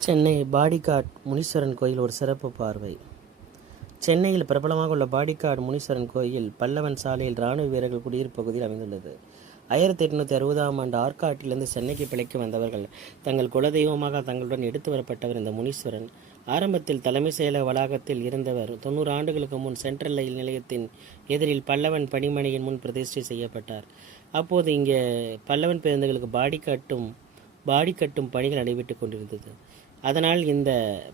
Chennai bodyguard Muneeswaran கோயில் ஒரு சிறப்பு பார்வை. சென்னையில் பிரபலமாக உள்ள பாடிகாட் முனீஸ்வரன் கோயில் பல்லவன் சாலையில் இராணுவ வீரர்கள் குடியிருப்பு பகுதியில் அமைந்துள்ளது. 1860ஆம் ஆண்டு ஆற்காட்டிலிருந்து சென்னைக்கு பிழைக்க வந்தவர்கள் தங்கள் குலதெய்வமாக தங்களுடன் எடுத்து வரப்பட்டவர் இந்த முனீஸ்வரன். ஆரம்பத்தில் தலைமை செயலக வளாகத்தில் இருந்தவர் 90 ஆண்டுகளுக்கு முன் சென்ட்ரல் ரயில் நிலையத்தின் எதிரில் பல்லவன் பணிமனையின் முன் பிரதிஷ்டை செய்யப்பட்டார். அப்போது இங்கே பல்லவன் பேருந்துகளுக்கு பாடி கட்டும் பணிகள் நடைபெற்றுக் கொண்டிருந்தது. அதனால் இந்த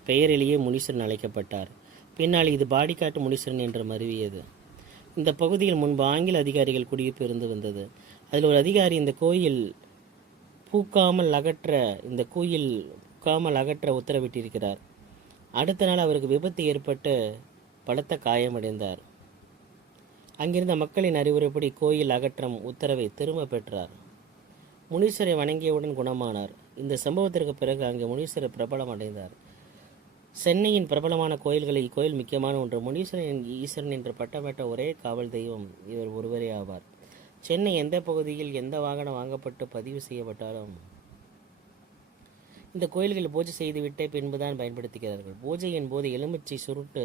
பெயரிலேயே முனீஸ்வரன் அழைக்கப்பட்டார். பின்னால் இது பாடிகாட் முனீஸ்வரன் என்று மருவியது. இந்த பகுதியில் முன்பு ஆங்கில அதிகாரிகள் குடியிருப்பு இருந்து வந்தது. அதில் ஒரு அதிகாரி இந்த கோயில் பூக்காமல் அகற்ற உத்தரவிட்டிருக்கிறார். அடுத்த நாள் அவருக்கு விபத்து ஏற்பட்டு பலத்த காயமடைந்தார். அங்கிருந்த மக்களின் அறிவுரைப்படி கோயில் அகற்றம் உத்தரவை திரும்ப பெற்றார். முனீஸ்வரை வணங்கியவுடன் குணமானார். இந்த சம்பவத்திற்கு பிறகு அங்கே முனீஸ்வரர் பிரபலம் அடைந்தார். சென்னையின் பிரபலமான கோயில்களில் இக்கோயில் முக்கியமான ஒன்று. முனீஸ்வரன் ஈஸ்வரன் என்று பட்டம் பெற்ற ஒரே காவல் தெய்வம் இவர் ஒருவரே ஆவார். சென்னை எந்த பகுதியில் எந்த வாகனம் வாங்கப்பட்டு பதிவு செய்யப்பட்டாலும் இந்த கோயில்களில் பூஜை செய்துவிட்டே பின்புதான் பயன்படுத்துகிறார்கள். பூஜையின் போது எலுமிச்சை சுருட்டு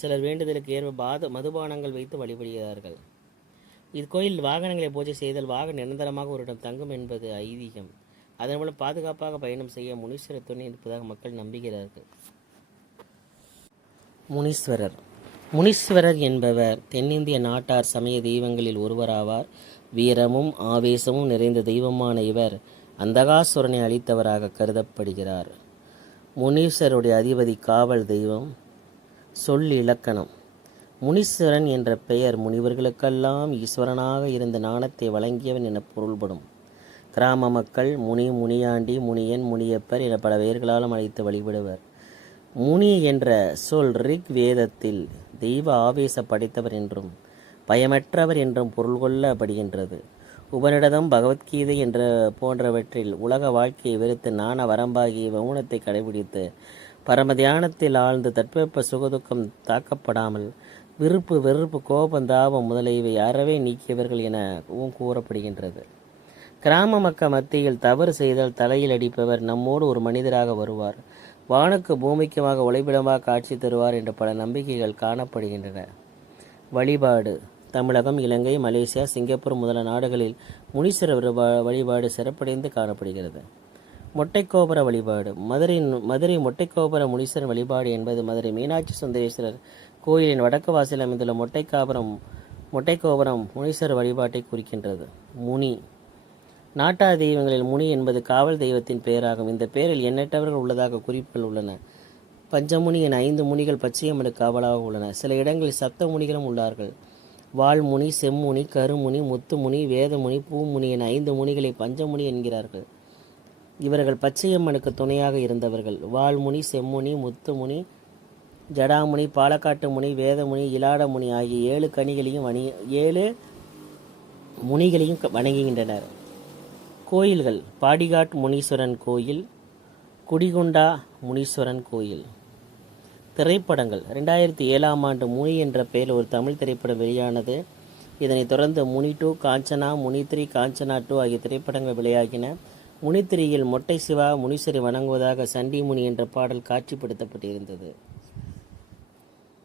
சிலர் வேண்டுதலுக்கு ஏற்ப மதுபானங்கள் வைத்து வழிபடுகிறார்கள். இக்கோயில் வாகனங்களை பூஜை செய்தால் வாகனம் நிரந்தரமாக ஒரு இடம் தங்கும் என்பது ஐதீகம். அதன் மூலம் பாதுகாப்பாக பயணம் செய்ய முனீஸ்வரர் துணை இருப்பதாக மக்கள் நம்புகிறார்கள். முனீஸ்வரர் என்பவர் தென்னிந்திய நாட்டார் சமய தெய்வங்களில் ஒருவராவார். வீரமும் ஆவேசமும் நிறைந்த தெய்வமான இவர் அந்தகாசுரனை அழித்தவராக கருதப்படுகிறார். முனீஸ்வருடைய அதிபதி காவல் தெய்வம். சொல் இலக்கணம். முனீஸ்வரன் என்ற பெயர் முனிவர்களுக்கெல்லாம் ஈஸ்வரனாக இருந்த ஞானத்தை வழங்கியவன் என பொருள்படும். கிராம மக்கள் முனி, முனியாண்டி, முனியன், முனியப்பர் என பல பெயர்களாலும் அழைத்து வழிபடுவர். முனி என்ற சொல் ரிக் வேதத்தில் தெய்வ ஆவேச படைத்தவர் என்றும் பயமற்றவர் என்றும் பொருள் கொள்ளப்படுகின்றது. உபநிடதம், பகவத்கீதை என்ற போன்றவற்றில் உலக வாழ்க்கையை வெறுத்து ஞான வரம்பாகிய மௌனத்தை கடைபிடித்து பரம தியானத்தில் ஆழ்ந்து தட்பவெப்ப சுகதுக்கம் தாக்கப்படாமல் விருப்பு, வெறுப்பு, கோபம், தாபம் முதலியவை அறவே நீக்கியவர்கள் எனவும் கூறப்படுகின்றது. கிராம மக்கள் மத்தியில் தவறு செய்தால் தலையில் அடிப்பவர் நம்மோடு ஒரு மனிதராக வருவார். வானுக்கு பூமிக்குமாக உழைப்பிடமாக காட்சி தருவார் என்ற பல நம்பிக்கைகள் காணப்படுகின்றன. வழிபாடு. தமிழகம், இலங்கை, மலேசியா, சிங்கப்பூர் முதல நாடுகளில் முனீஸ்வரர் வழிபாடு சிறப்படைந்து காணப்படுகிறது. மொட்டைக்கோபுர வழிபாடு. மதுரை மொட்டைக்கோபுர முனீஸ்வரன் வழிபாடு என்பது மதுரை மீனாட்சி சுந்தரேஸ்வரர் கோயிலின் வடக்கு வாசலில் அமைந்துள்ள மொட்டைக்கோபுரம் முனீஸ்வரர் வழிபாட்டை குறிக்கின்றது. முனி. நாட்டார் தெய்வங்களில் முனி என்பது காவல் தெய்வத்தின் பெயராகும். இந்த பெயரில் எண்ணற்றவர்கள் உள்ளதாக குறிப்புகள் உள்ளன. பஞ்சமுனி என 5 முனிகள் பச்சையம்மனுக்கு காவலாக உள்ளன. சில இடங்களில் சப்த முனிகளும் உள்ளார்கள். வால்முனி, செம்முனி, கருமுனி, முத்துமுனி, வேதமுனி, பூமுனி என 5 முனிகளை பஞ்சமுனி என்கிறார்கள். இவர்கள் பச்சையம்மனுக்கு துணையாக இருந்தவர்கள். வால்முனி, செம்முனி, முத்துமுனி, ஜடாமுனி, பாலக்காட்டு முனி, வேதமுனி, இலாடமுனி ஆகிய 7 முனிகளையும் வணங்குகின்றனர். கோயில்கள். பாடிகாட் முனீஸ்வரன் கோயில், குடிகுண்டா முனீஸ்வரன் கோயில். திரைப்படங்கள். 2007ஆம் ஆண்டு முனி என்ற பெயரில் ஒரு தமிழ் திரைப்படம் வெளியானது. இதனைத் தொடர்ந்து முனி 2, காஞ்சனா, முனி 3, காஞ்சனா 2 ஆகிய திரைப்படங்கள் வெளியாகின. முனி 3யில் மொட்டை சிவா முனீஸ்வரை வணங்குவதாக சண்டி முனி என்ற பாடல் காட்சிப்படுத்தப்பட்டிருந்தது.